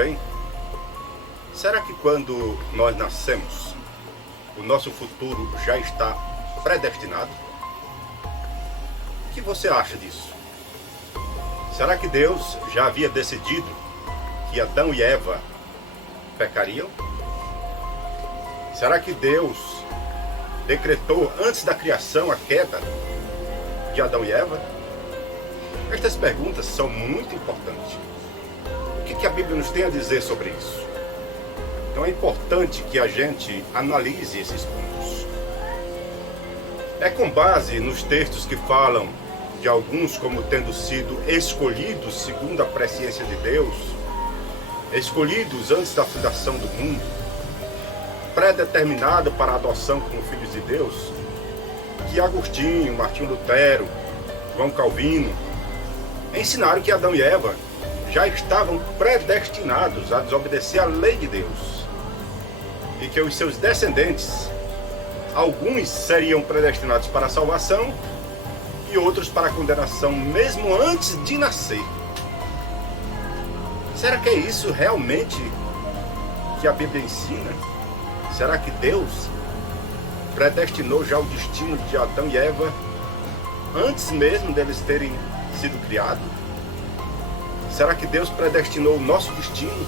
bem? Será que quando nós nascemos, o nosso futuro já está predestinado? O que você acha disso? Será que Deus já havia decidido que Adão e Eva pecariam? Será que Deus decretou antes da criação a queda de Adão e Eva? Estas perguntas são muito importantes. O que a Bíblia nos tem a dizer sobre isso? Então é importante que a gente analise esses pontos. É com base nos textos que falam de alguns como tendo sido escolhidos segundo a presciência de Deus, escolhidos antes da fundação do mundo, predeterminado para a adoção como filhos de Deus, que Agostinho, Martinho Lutero, João Calvino ensinaram que Adão e Eva já estavam predestinados a desobedecer à lei de Deus e que os seus descendentes, alguns seriam predestinados para a salvação e outros para a condenação mesmo antes de nascer. Será que é isso realmente que a Bíblia ensina? Será que Deus predestinou já o destino de Adão e Eva antes mesmo deles terem sido criados? Será que Deus predestinou o nosso destino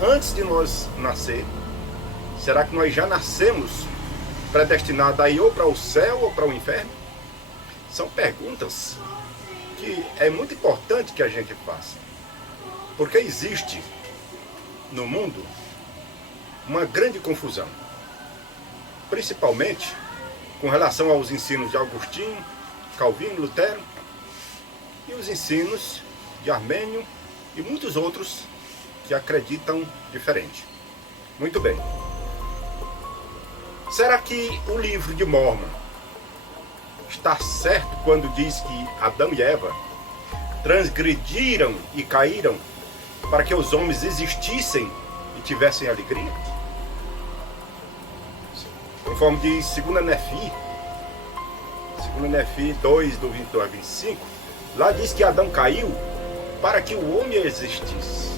antes de nós nascer? Será que nós já nascemos predestinados a ir ou para o céu ou para o inferno? São perguntas que é muito importante que a gente faça. Porque existe no mundo uma grande confusão, principalmente com relação aos ensinos de Agostinho, Calvino, Lutero e os ensinos de Armênio e muitos outros que acreditam diferente. Muito bem. Será que o livro de Mórmon está certo quando diz que Adão e Eva transgrediram e caíram para que os homens existissem e tivessem alegria? Conforme diz 2 Nefi 2, do 22 a 25, lá diz que Adão caiu para que o homem existisse.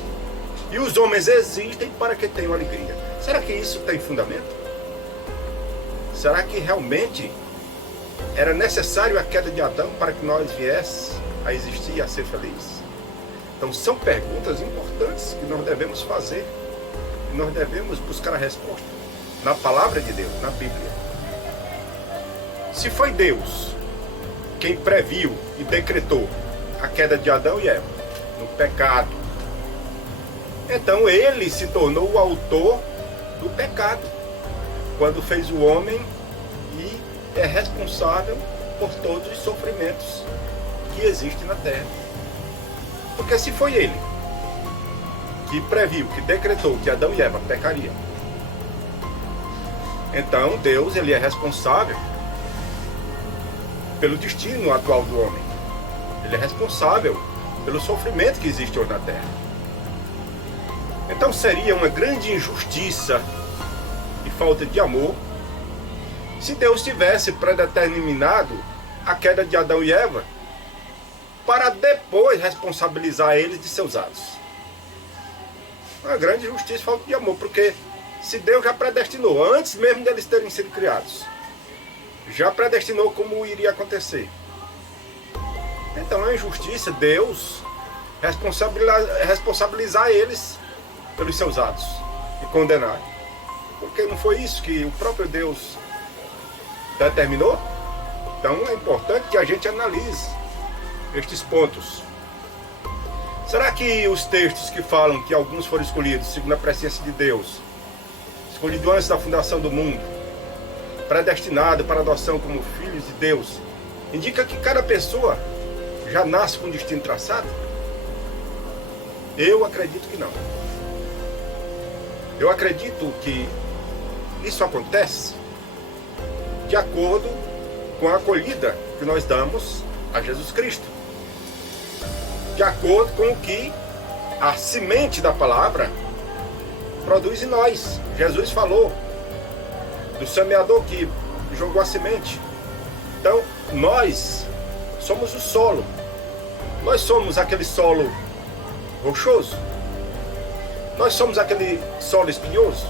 E os homens existem para que tenham alegria. Será que isso tem fundamento? Será que realmente era necessário a queda de Adão para que nós viéssemos a existir e a ser felizes? Então são perguntas importantes que nós devemos fazer. E nós devemos buscar a resposta na palavra de Deus, na Bíblia. Se foi Deus quem previu e decretou a queda de Adão e Eva no pecado, então ele se tornou o autor do pecado quando fez o homem e é responsável por todos os sofrimentos que existem na terra. Porque se foi ele que previu, que decretou que Adão e Eva pecariam, então Deus ele é responsável pelo destino atual do homem. Ele é responsável pelo sofrimento que existe hoje na terra. Então seria uma grande injustiça e falta de amor se Deus tivesse predeterminado a queda de Adão e Eva para depois responsabilizar eles de seus atos. Uma grande injustiça e falta de amor, porque se Deus já predestinou, antes mesmo deles terem sido criados, já predestinou como iria acontecer. Então é injustiça Deus responsabilizar eles pelos seus atos e condenar. Porque não foi isso que o próprio Deus determinou? Então é importante que a gente analise estes pontos. Será que os textos que falam que alguns foram escolhidos segundo a presciência de Deus, escolhidos antes da fundação do mundo, predestinado para adoção como filhos de Deus, indica que cada pessoa já nasce com um destino traçado? Eu acredito que não. Eu acredito que isso acontece de acordo com a acolhida que nós damos a Jesus Cristo, de acordo com o que a semente da palavra produz em nós. Jesus falou do semeador que jogou a semente. Então, nós somos o solo. Nós somos aquele solo rochoso Nós somos aquele solo espinhoso?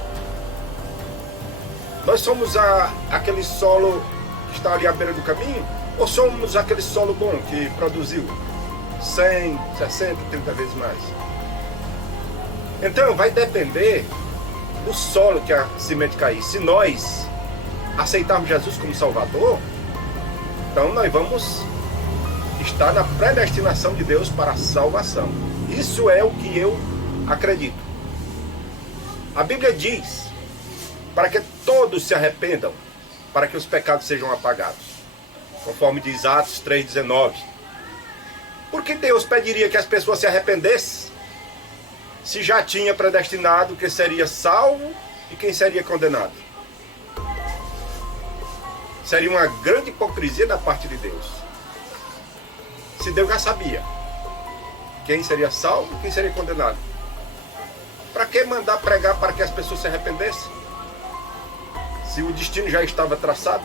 Nós somos aquele solo que está ali à beira do caminho? Ou somos aquele solo bom que produziu 100, 60, 30 vezes mais? Então vai depender do solo que a semente cair. Se nós aceitarmos Jesus como Salvador, então nós vamos estar na predestinação de Deus para a salvação. Isso é o que eu acredito. A Bíblia diz para que todos se arrependam, para que os pecados sejam apagados, conforme diz Atos 3,19. Por que Deus pediria que as pessoas se arrependessem, se já tinha predestinado quem seria salvo e quem seria condenado? Seria uma grande hipocrisia da parte de Deus. Se Deus já sabia quem seria salvo e quem seria condenado, para que mandar pregar para que as pessoas se arrependessem? Se o destino já estava traçado?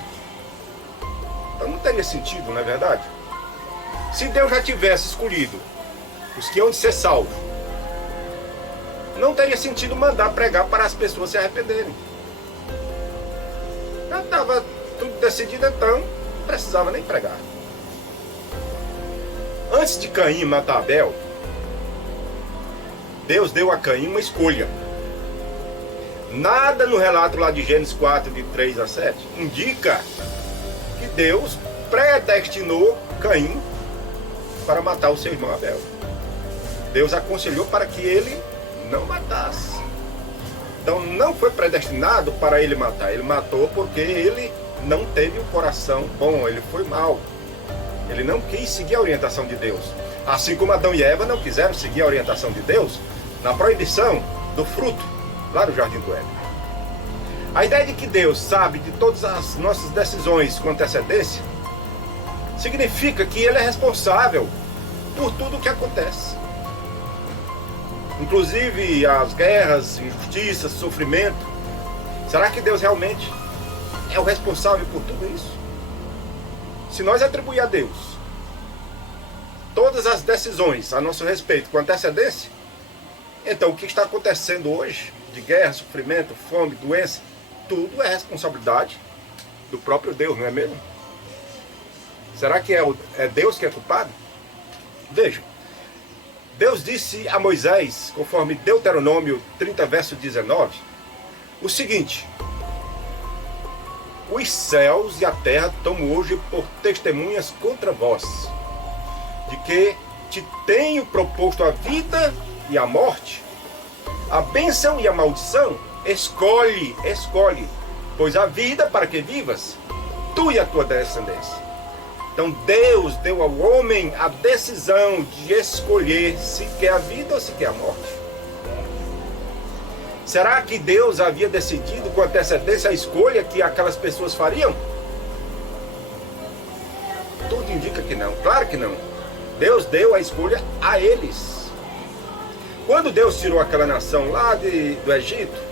Então não teria sentido, não é verdade? Se Deus já tivesse escolhido os que iam de ser salvos, não teria sentido mandar pregar para as pessoas se arrependerem. Já estava tudo decidido, então não precisava nem pregar. Antes de Caim matar Abel, Deus deu a Caim uma escolha. Nada no relato lá de Gênesis 4, de 3 a 7, indica que Deus predestinou Caim para matar o seu irmão Abel. Deus aconselhou para que ele não matasse. Então não foi predestinado para ele matar. Ele matou porque ele não teve um coração bom, ele foi mau. Ele não quis seguir a orientação de Deus. Assim como Adão e Eva não quiseram seguir a orientação de Deus na proibição do fruto, lá no Jardim do Éden. A ideia de que Deus sabe de todas as nossas decisões com antecedência significa que Ele é responsável por tudo o que acontece. Inclusive as guerras, injustiças, sofrimento. Será que Deus realmente é o responsável por tudo isso? Se nós atribuir a Deus todas as decisões a nosso respeito com antecedência, então o que está acontecendo hoje, de guerra, sofrimento, fome, doença, tudo é responsabilidade do próprio Deus, não é mesmo? Será que é Deus que é culpado? Vejam, Deus disse a Moisés, conforme Deuteronômio 30, verso 19, o seguinte: os céus e a terra tomam hoje por testemunhas contra vós, de que te tenho proposto a vida e a morte, a bênção e a maldição. Escolhe, pois a vida para que vivas, tu e a tua descendência. Então Deus deu ao homem a decisão de escolher se quer a vida ou se quer a morte. Será que Deus havia decidido com antecedência a escolha que aquelas pessoas fariam? Tudo indica que não, claro que não. Deus deu a escolha a eles. Quando Deus tirou aquela nação lá do Egito,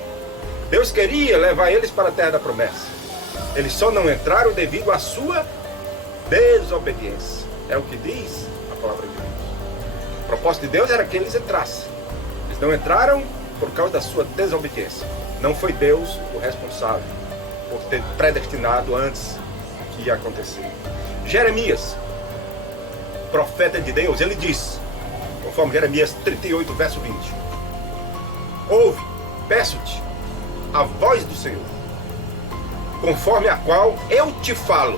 Deus queria levar eles para a terra da promessa. Eles só não entraram devido à sua desobediência. É o que diz a palavra de Deus. O propósito de Deus era que eles entrassem. Eles não entraram por causa da sua desobediência. Não foi Deus o responsável por ter predestinado antes que ia acontecer. Jeremias, profeta de Deus, ele diz, conforme Jeremias 38, verso 20: ouve, peço-te, a voz do Senhor, conforme a qual eu te falo,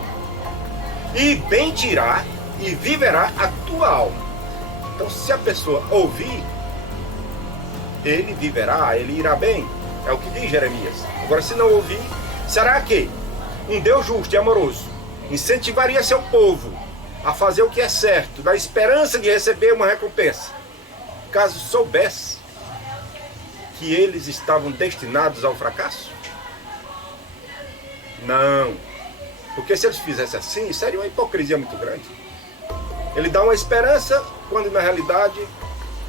e bem te irá e viverá a tua alma. Então, se a pessoa ouvir, ele viverá, ele irá bem. É o que diz Jeremias. Agora, se não ouvir, será que um Deus justo e amoroso incentivaria seu povo a fazer o que é certo, na esperança de receber uma recompensa, caso soubesse que eles estavam destinados ao fracasso? Não. Porque se eles fizessem assim, seria uma hipocrisia muito grande. Ele dá uma esperança, quando na realidade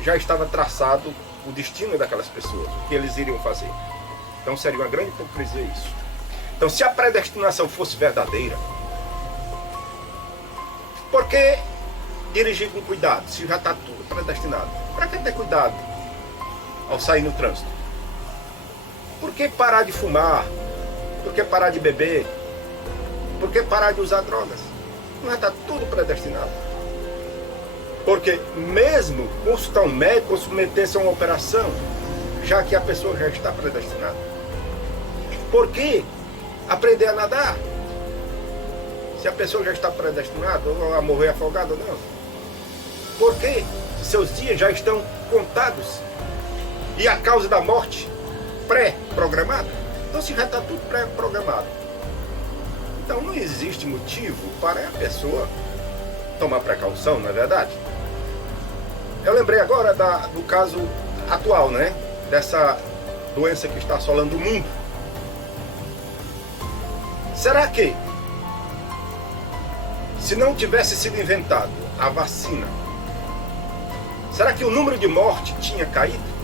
já estava traçado o destino daquelas pessoas, o que eles iriam fazer. Então seria uma grande hipocrisia isso. Então, se a predestinação fosse verdadeira, por que dirigir com cuidado, se já está tudo predestinado? Para que ter cuidado? ao sair no trânsito? Por que parar de fumar? Por que parar de beber? Por que parar de usar drogas? Não está tudo predestinado. Porque mesmo consultar um médico ou submeter-se a uma operação, já que a pessoa já está predestinada. Por que aprender a nadar? Se a pessoa já está predestinada, ou a morrer afogada ou não. Por que seus dias já estão contados? E a causa da morte pré-programada? Então se já está tudo pré-programado. Então não existe motivo para a pessoa tomar precaução, não é verdade? Eu lembrei agora do caso atual, né? Dessa doença que está assolando o mundo. Será que, se não tivesse sido inventado a vacina, será que o número de mortes tinha caído?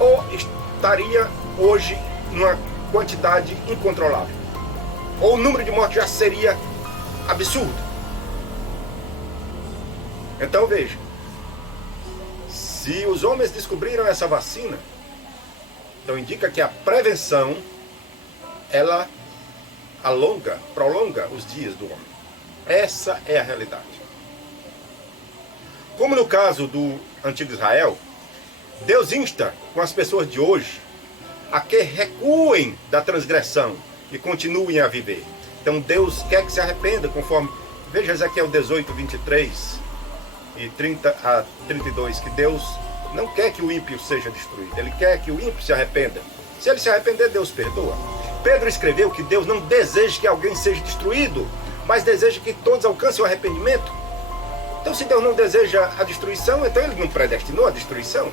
Ou estaria hoje numa quantidade incontrolável? Ou o número de mortes já seria absurdo? Então veja, se os homens descobriram essa vacina, então indica que a prevenção, ela prolonga os dias do homem. Essa é a realidade. Como no caso do antigo Israel, Deus insta com as pessoas de hoje a que recuem da transgressão e continuem a viver. Então Deus quer que se arrependa, conforme, veja Ezequiel 18, 23 e 30 a 32, que Deus não quer que o ímpio seja destruído, Ele quer que o ímpio se arrependa. Se ele se arrepender, Deus perdoa. Pedro escreveu que Deus não deseja que alguém seja destruído, mas deseja que todos alcancem o arrependimento. Então se Deus não deseja a destruição, então Ele não predestinou a destruição.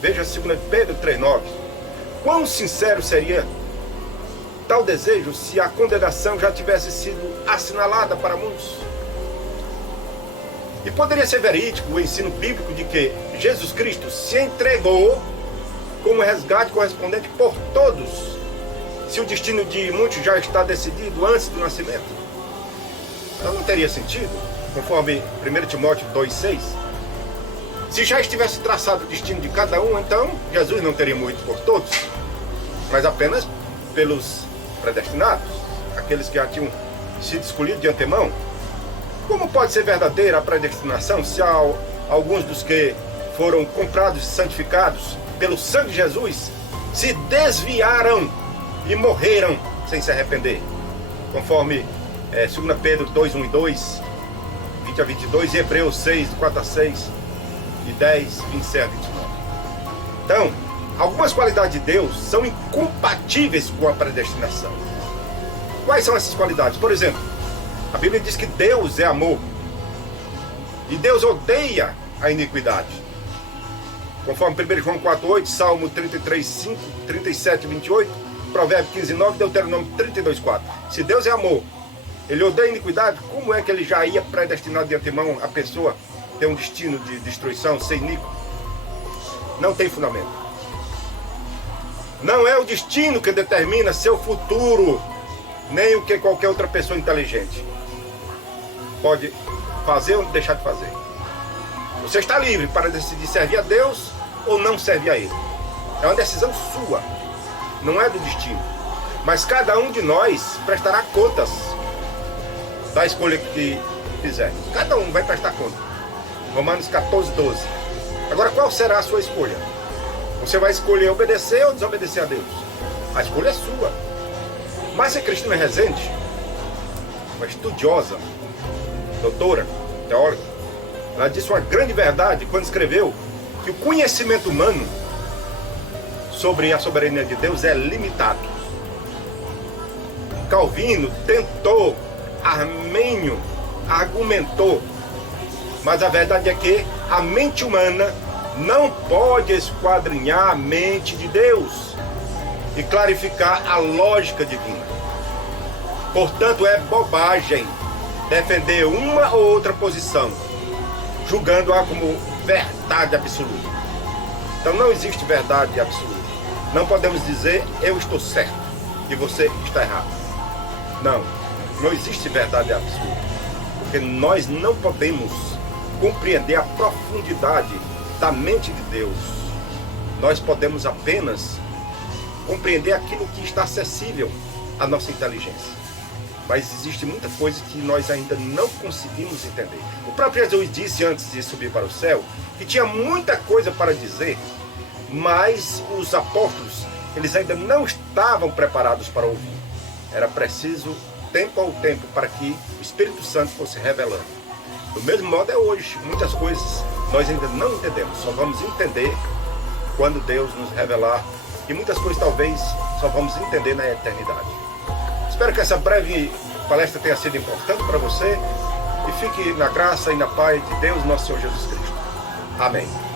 Veja 2 Pedro 3,9. Quão sincero seria tal desejo se a condenação já tivesse sido assinalada para muitos? E poderia ser verídico o ensino bíblico de que Jesus Cristo se entregou como resgate correspondente por todos, se o destino de muitos já está decidido antes do nascimento? Então não teria sentido, conforme 1 Timóteo 2,6. Se já estivesse traçado o destino de cada um, então Jesus não teria morrido por todos, mas apenas pelos predestinados, aqueles que já tinham sido escolhidos de antemão. Como pode ser verdadeira a predestinação se alguns dos que foram comprados e santificados pelo sangue de Jesus se desviaram e morreram sem se arrepender? Conforme 2 Pedro 2, 1 e 2, 20 a 22, e Hebreus 6, 4 a 6 e 10, 27 a 29. Então, algumas qualidades de Deus são incompatíveis com a predestinação. Quais são essas qualidades? Por exemplo, a Bíblia diz que Deus é amor. E Deus odeia a iniquidade. Conforme 1 João 4,8, Salmo 33,5, 37,28, Provérbio 15,9, Deuteronômio 32,4. Se Deus é amor, Ele odeia a iniquidade, como é que Ele já ia predestinar de antemão a pessoa ter um destino de destruição, ser iníquo? Não tem fundamento. Não é o destino que determina seu futuro, nem o que qualquer outra pessoa inteligente pode fazer ou deixar de fazer. Você está livre para decidir servir a Deus ou não servir a Ele. É uma decisão sua, não é do destino. Mas cada um de nós prestará contas da escolha que fizer. Cada um vai prestar conta. Romanos 14, 12. Agora, qual será a sua escolha? Você vai escolher obedecer ou desobedecer a Deus? A escolha é sua. Márcia Cristina Rezende, uma estudiosa, doutora, teóloga, ela disse uma grande verdade quando escreveu que o conhecimento humano sobre a soberania de Deus é limitado. Calvino tentou, Armênio argumentou, mas a verdade é que a mente humana não pode esquadrinhar a mente de Deus e clarificar a lógica divina. Portanto, é bobagem defender uma ou outra posição, julgando-a como verdade absoluta. Então não existe verdade absoluta. Não podemos dizer eu estou certo e você está errado. Não existe verdade absoluta, porque nós não podemos compreender a profundidade da mente de Deus, nós podemos apenas compreender aquilo que está acessível à nossa inteligência. Mas existe muita coisa que nós ainda não conseguimos entender. O próprio Jesus disse antes de subir para o céu que tinha muita coisa para dizer, mas os apóstolos, eles ainda não estavam preparados para ouvir. Era preciso tempo ao tempo para que o Espírito Santo fosse revelando. Do mesmo modo é hoje. Muitas coisas nós ainda não entendemos. Só vamos entender quando Deus nos revelar. E muitas coisas talvez só vamos entender na eternidade. Espero que essa breve palestra tenha sido importante para você. E fique na graça e na paz de Deus, nosso Senhor Jesus Cristo. Amém.